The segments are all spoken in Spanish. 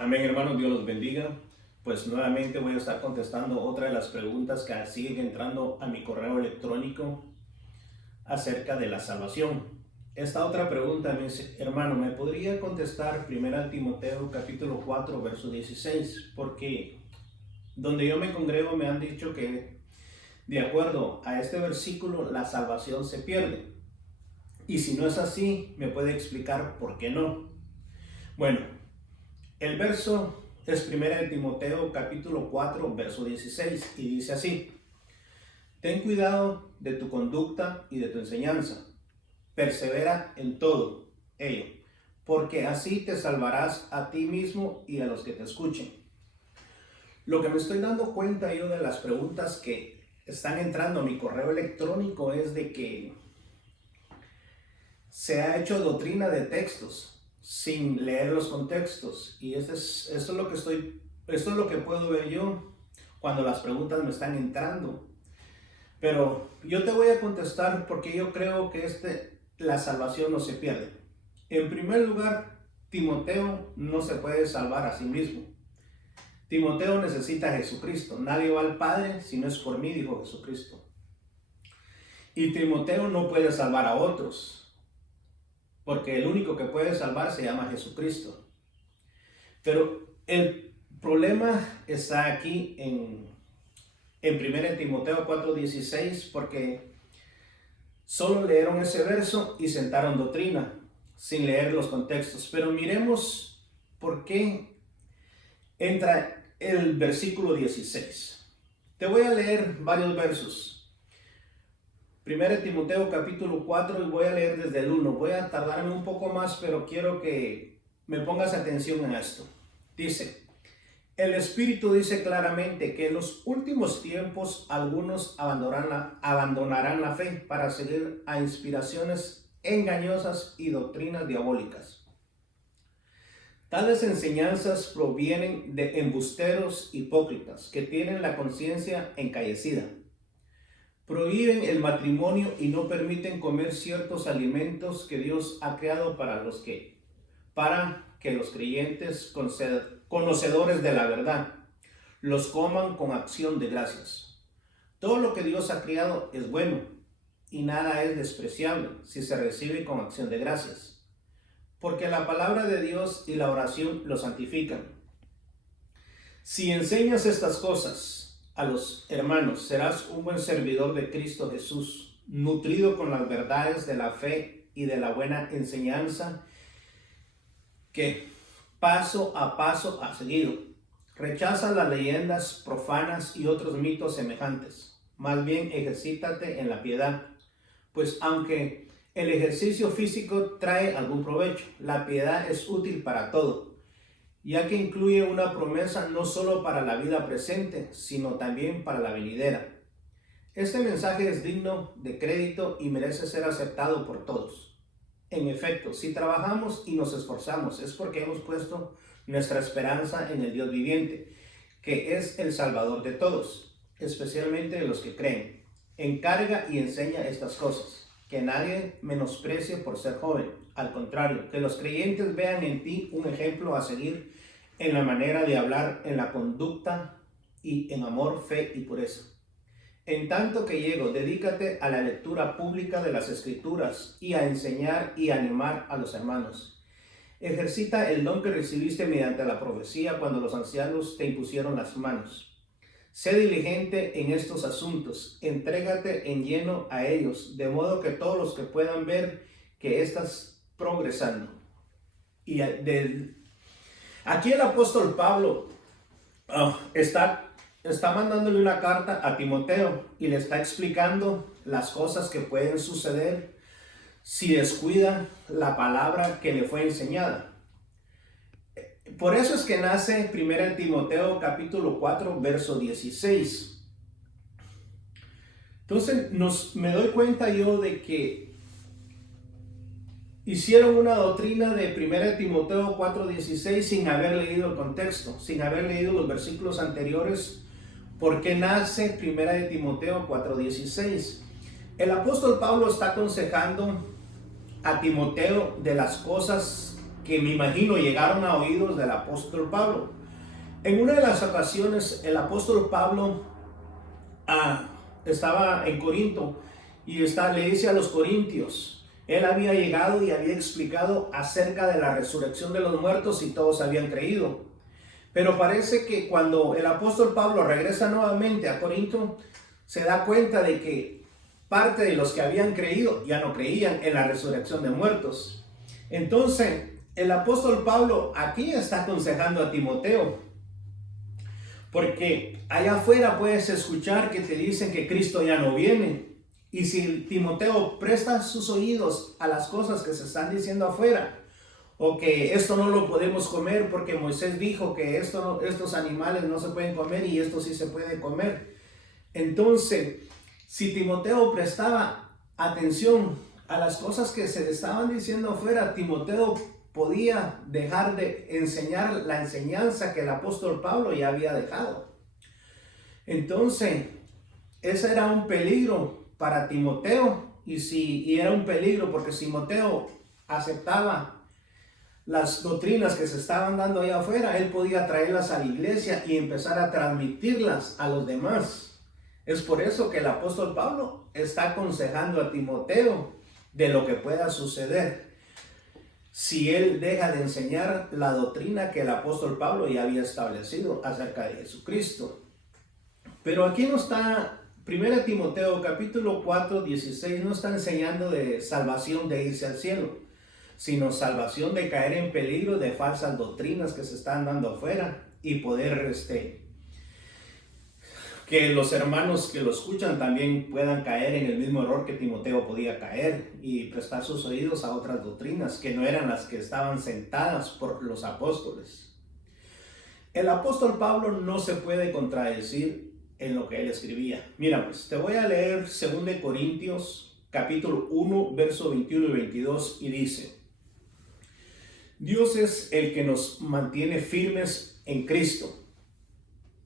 Amén, hermanos, Dios los bendiga. Pues nuevamente voy a estar contestando otra de las preguntas que siguen entrando a mi correo electrónico acerca de la salvación. Esta otra pregunta me dice: hermano, ¿me podría contestar 1 Timoteo capítulo 4 verso 16? Porque donde yo me congrego me han dicho que de acuerdo a este versículo la salvación se pierde. Y si no es así, ¿me puede explicar por qué no? Bueno, el verso es 1 Timoteo capítulo 4 verso 16 y dice así: ten cuidado de tu conducta y de tu enseñanza, persevera en todo ello, porque así te salvarás a ti mismo y a los que te escuchen. Lo que me estoy dando cuenta yo de las preguntas que están entrando a mi correo electrónico es de que se ha hecho doctrina de textos sin leer los contextos, y eso es lo que puedo ver yo cuando las preguntas me están entrando. Pero yo te voy a contestar porque yo creo que la salvación no se pierde. En primer lugar, Timoteo no se puede salvar a sí mismo. Timoteo necesita a Jesucristo. Nadie va al Padre si no es por mí, dijo Jesucristo. Y Timoteo no puede salvar a otros, porque el único que puede salvar se llama Jesucristo. Pero el problema está aquí en 1 Timoteo 4:16, porque solo leyeron ese verso y sentaron doctrina sin leer los contextos. Pero miremos por qué entra el versículo 16. Te voy a leer varios versos. 1 Timoteo capítulo 4 y voy a leer desde el 1. Voy a tardarme un poco más, pero quiero que me pongas atención en esto. Dice: el Espíritu dice claramente que en los últimos tiempos algunos abandonarán la fe para seguir a inspiraciones engañosas y doctrinas diabólicas. Tales enseñanzas provienen de embusteros hipócritas que tienen la conciencia encallecida. Prohíben el matrimonio y no permiten comer ciertos alimentos que Dios ha creado para que los creyentes conocedores de la verdad los coman con acción de gracias. Todo lo que Dios ha creado es bueno y nada es despreciable si se recibe con acción de gracias, porque la palabra de Dios y la oración lo santifican. Si enseñas estas cosas a los hermanos, serás un buen servidor de Cristo Jesús, nutrido con las verdades de la fe y de la buena enseñanza que paso a paso has seguido. Rechaza las leyendas profanas y otros mitos semejantes. Más bien ejercítate en la piedad, pues aunque el ejercicio físico trae algún provecho, la piedad es útil para todo, ya que incluye una promesa no solo para la vida presente, sino también para la venidera. Este mensaje es digno de crédito y merece ser aceptado por todos. En efecto, si trabajamos y nos esforzamos, es porque hemos puesto nuestra esperanza en el Dios viviente, que es el Salvador de todos, especialmente de los que creen. Encarga y enseña estas cosas, que nadie menosprecie por ser joven. Al contrario, que los creyentes vean en ti un ejemplo a seguir en la manera de hablar, en la conducta y en amor, fe y pureza. En tanto que llego, dedícate a la lectura pública de las Escrituras y a enseñar y animar a los hermanos. Ejercita el don que recibiste mediante la profecía cuando los ancianos te impusieron las manos. Sé diligente en estos asuntos, entrégate en lleno a ellos, de modo que todos los que puedan ver que estás progresando. Y aquí el apóstol Pablo está mandándole una carta a Timoteo y le está explicando las cosas que pueden suceder si descuida la palabra que le fue enseñada. Por eso es que nace 1 Timoteo capítulo 4 verso 16. Entonces me doy cuenta yo de que hicieron una doctrina de 1 Timoteo 4:16 sin haber leído el contexto, sin haber leído los versículos anteriores. ¿Por qué nace 1 Timoteo 4:16? El apóstol Pablo está aconsejando a Timoteo de las cosas que me imagino llegaron a oídos del apóstol Pablo. En una de las ocasiones el apóstol Pablo estaba en Corinto y le dice a los corintios, él había llegado y había explicado acerca de la resurrección de los muertos y todos habían creído. Pero parece que cuando el apóstol Pablo regresa nuevamente a Corinto, se da cuenta de que parte de los que habían creído ya no creían en la resurrección de muertos. Entonces, el apóstol Pablo aquí está aconsejando a Timoteo, porque allá afuera puedes escuchar que te dicen que Cristo ya no viene. Y si Timoteo presta sus oídos a las cosas que se están diciendo afuera, o que esto no lo podemos comer porque Moisés dijo que estos animales no se pueden comer y esto sí se puede comer. Entonces, si Timoteo prestaba atención a las cosas que se le estaban diciendo afuera, Timoteo podía dejar de enseñar la enseñanza que el apóstol Pablo ya había dejado. Entonces, ese era un peligro para Timoteo, y era un peligro porque si Timoteo aceptaba las doctrinas que se estaban dando allá afuera, él podía traerlas a la iglesia y empezar a transmitirlas a los demás. Es por eso que el apóstol Pablo está aconsejando a Timoteo de lo que pueda suceder si él deja de enseñar la doctrina que el apóstol Pablo ya había establecido acerca de Jesucristo. Pero aquí no está, 1 Timoteo capítulo 4, 16, no está enseñando de salvación de irse al cielo, sino salvación de caer en peligro de falsas doctrinas que se están dando afuera y poder que los hermanos que lo escuchan también puedan caer en el mismo error que Timoteo podía caer y prestar sus oídos a otras doctrinas que no eran las que estaban sentadas por los apóstoles. El apóstol Pablo no se puede contradecir en lo que él escribía. Mira, pues te voy a leer 2 Corintios capítulo 1, verso 21 y 22 y dice: Dios es el que nos mantiene firmes en Cristo,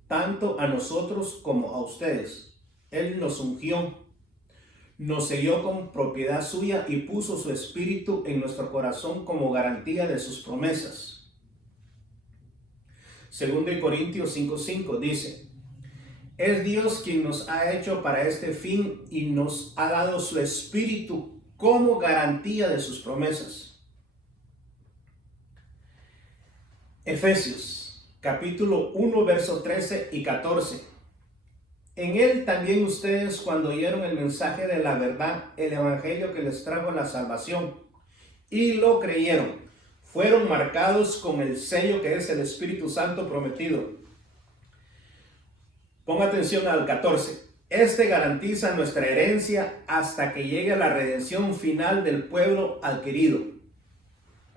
tanto a nosotros como a ustedes. Él nos ungió, nos selló con propiedad suya y puso su espíritu en nuestro corazón como garantía de sus promesas. 2 Corintios 5:5 dice: Es Dios quien nos ha hecho para este fin y nos ha dado su espíritu como garantía de sus promesas. Efesios capítulo 1, verso 13 y 14. En él también ustedes, cuando oyeron el mensaje de la verdad, el evangelio que les trajo la salvación, y lo creyeron, fueron marcados con el sello que es el Espíritu Santo prometido. Ponga atención al 14. Este garantiza nuestra herencia hasta que llegue la redención final del pueblo adquirido.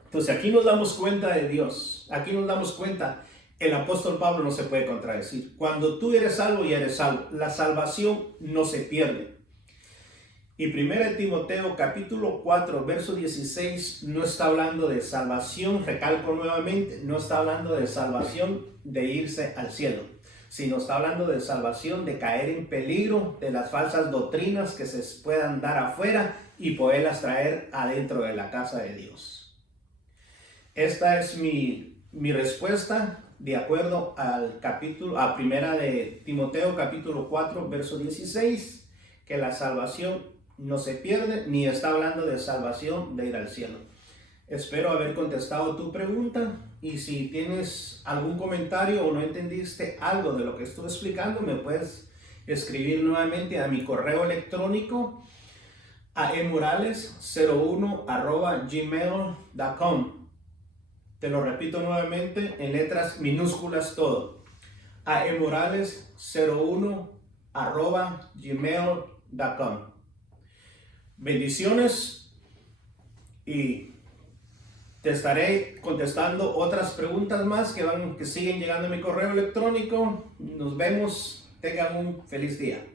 Entonces aquí nos damos cuenta de Dios. Aquí nos damos cuenta. El apóstol Pablo no se puede contradecir. Cuando tú eres salvo y eres salvo, la salvación no se pierde. Y 1 Timoteo capítulo 4, verso 16 no está hablando de salvación, recalco nuevamente, no está hablando de salvación de irse al cielo, sino está hablando de salvación de caer en peligro de las falsas doctrinas que se puedan dar afuera y poderlas traer adentro de la casa de Dios. Esta es mi respuesta de acuerdo al capítulo, a 1 de Timoteo capítulo 4, verso 16, que la salvación no se pierde, ni está hablando de salvación de ir al cielo. Espero haber contestado tu pregunta, y si tienes algún comentario o no entendiste algo de lo que estoy explicando, me puedes escribir nuevamente a mi correo electrónico a emorales01@gmail.com. Te lo repito nuevamente en letras minúsculas todo. aemorales01@gmail.com. Bendiciones, y te estaré contestando otras preguntas más que siguen llegando a mi correo electrónico. Nos vemos. Tengan un feliz día.